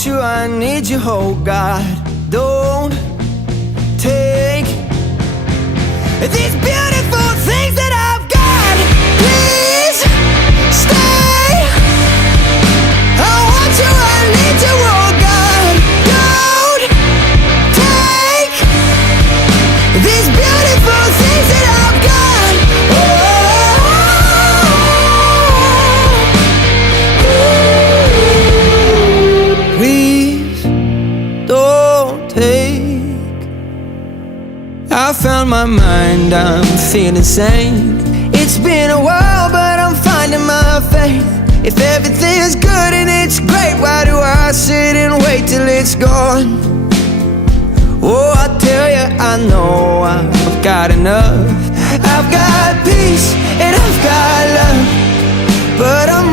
want you, I need you, oh God. Don't take these beautiful things that I've got. Please stay. I want you, I need you, oh God. Don't take these beautiful things that I've got. Please don't take. I found my mind, I'm feeling sane. It's been a while, but I'm finding my faith. If everything's good and it's great, why do I sit and wait till it's gone? Oh, I tell you, I know I've got enough. I've got peace and I've got love, but I'm